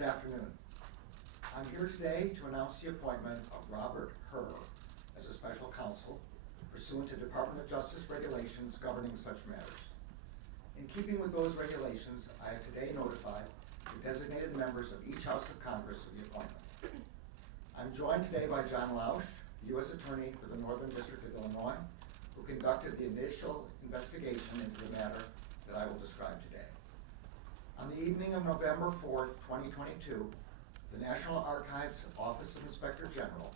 Good afternoon. I'm here today to announce the appointment of Robert Herr as a special counsel pursuant to Department of Justice regulations governing such matters. In keeping with those regulations, I have today notified the designated members of each House of Congress of the appointment. I'm joined today by John Lausch, the U.S. Attorney for the Northern District of Illinois, who conducted the initial investigation into the matter that I will describe today. On the evening of November 4th, 2022, the National Archives Office of Inspector General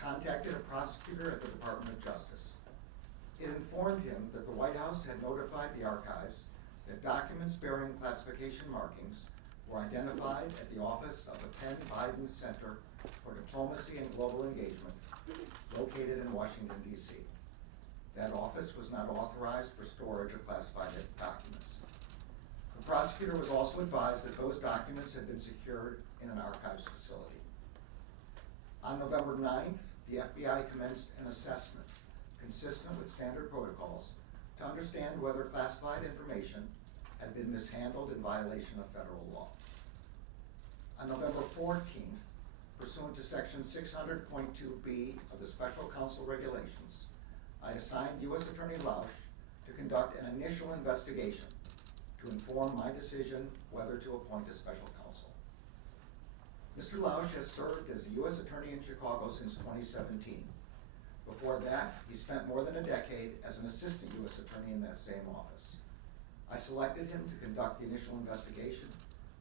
contacted a prosecutor at the Department of Justice. It informed him that the White House had notified the archives that documents bearing classification markings were identified at the office of the Penn Biden Center for Diplomacy and Global Engagement, located in Washington, D.C. That office was not authorized for storage of classified documents. The prosecutor was also advised that those documents had been secured in an archives facility. On November 9th, the FBI commenced an assessment consistent with standard protocols to understand whether classified information had been mishandled in violation of federal law. On November 14th, pursuant to Section 600.2B of the Special Counsel Regulations, I assigned U.S. Attorney Lausch to conduct an initial investigation to inform my decision whether to appoint a special counsel. Mr. Lausch has served as the U.S. Attorney in Chicago since 2017. Before that, he spent more than a decade as an assistant U.S. Attorney in that same office. I selected him to conduct the initial investigation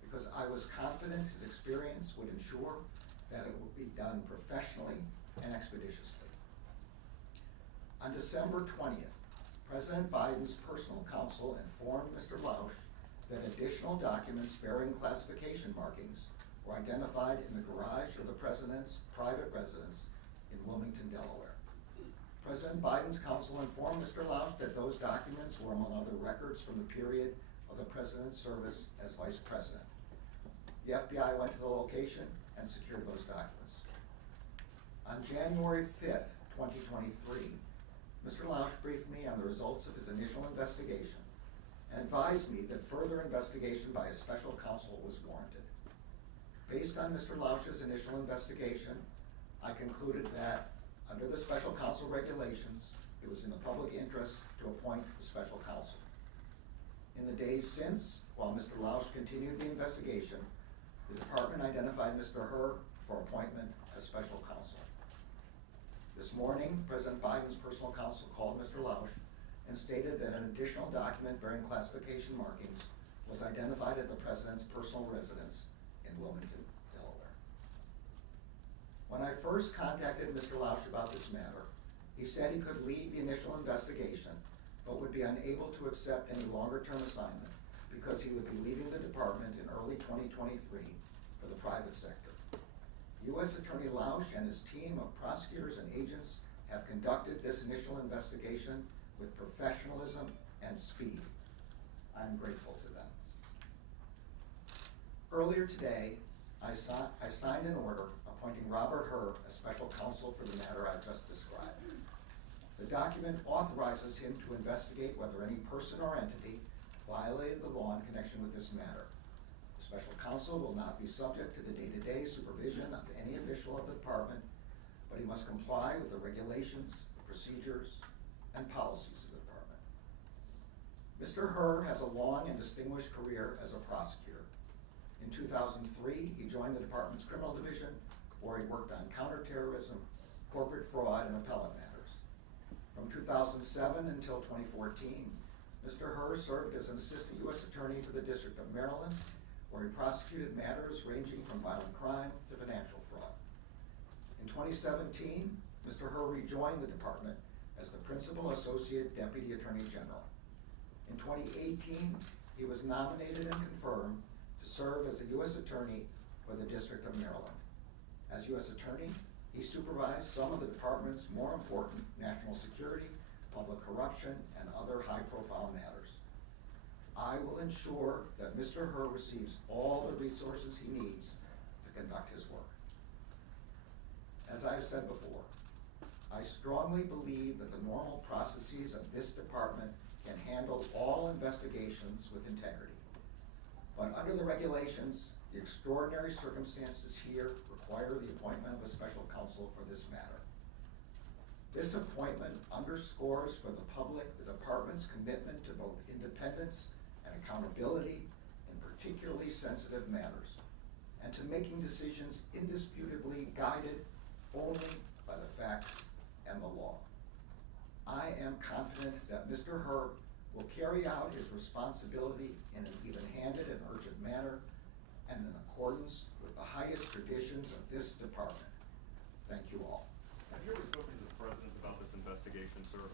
because I was confident his experience would ensure that it would be done professionally and expeditiously. On December 20th, President Biden's personal counsel informed Mr. Lausch that additional documents bearing classification markings were identified in the garage of the president's private residence in Wilmington, Delaware. President Biden's counsel informed Mr. Lausch that those documents were among other records from the period of the president's service as vice president. The FBI went to the location and secured those documents. On January 5th, 2023, Mr. Lausch briefed me on the results of his initial investigation and advised me that further investigation by a special counsel was warranted. Based on Mr. Lausch's initial investigation, I concluded that under the special counsel regulations, it was in the public interest to appoint a special counsel. In the days since, while Mr. Lausch continued the investigation, the department identified Mr. Herr for appointment as special counsel. This morning, President Biden's personal counsel called Mr. Lausch and stated that an additional document bearing classification markings was identified at the president's personal residence in Wilmington, Delaware. When I first contacted Mr. Lausch about this matter, he said he could lead the initial investigation, but would be unable to accept any longer-term assignment because he would be leaving the department in early 2023 for the private sector. U.S. Attorney Lausch and his team of prosecutors and agents have conducted this initial investigation with professionalism and speed. I am grateful to them. Earlier today, I signed an order appointing Robert Herr as special counsel for the matter I just described. The document authorizes him to investigate whether any person or entity violated the law in connection with this matter. The special counsel will not be subject to the day-to-day supervision of any official of the department, but he must comply with the regulations, procedures, and policies of the department. Mr. Herr has a long and distinguished career as a prosecutor. In 2003, he joined the department's criminal division, where he worked on counterterrorism, corporate fraud, and appellate matters. From 2007 until 2014, Mr. Herr served as an assistant U.S. attorney for the District of Maryland, where he prosecuted matters ranging from violent crime to financial fraud. In 2017, Mr. Herr rejoined the department as the Principal Associate Deputy Attorney General. In 2018, he was nominated and confirmed to serve as the U.S. Attorney for the District of Maryland. As U.S. Attorney, he supervised some of the department's more important national security, public corruption, and other high-profile matters. I will ensure that Mr. Herr receives all the resources he needs to conduct his work. As I have said before, I strongly believe that the normal processes of this department can handle all investigations with integrity. But under the regulations, The extraordinary circumstances here require the appointment of a special counsel for this matter. This appointment underscores for the public the department's commitment to both independence and accountability in particularly sensitive matters, and to making decisions indisputably guided only by the facts and the law. I am confident that Mr. Herr will carry out his responsibility in an even-handed and urgent manner and in accordance with the highest traditions of this department. Thank you all. Have you ever spoken to the president about this investigation, sir?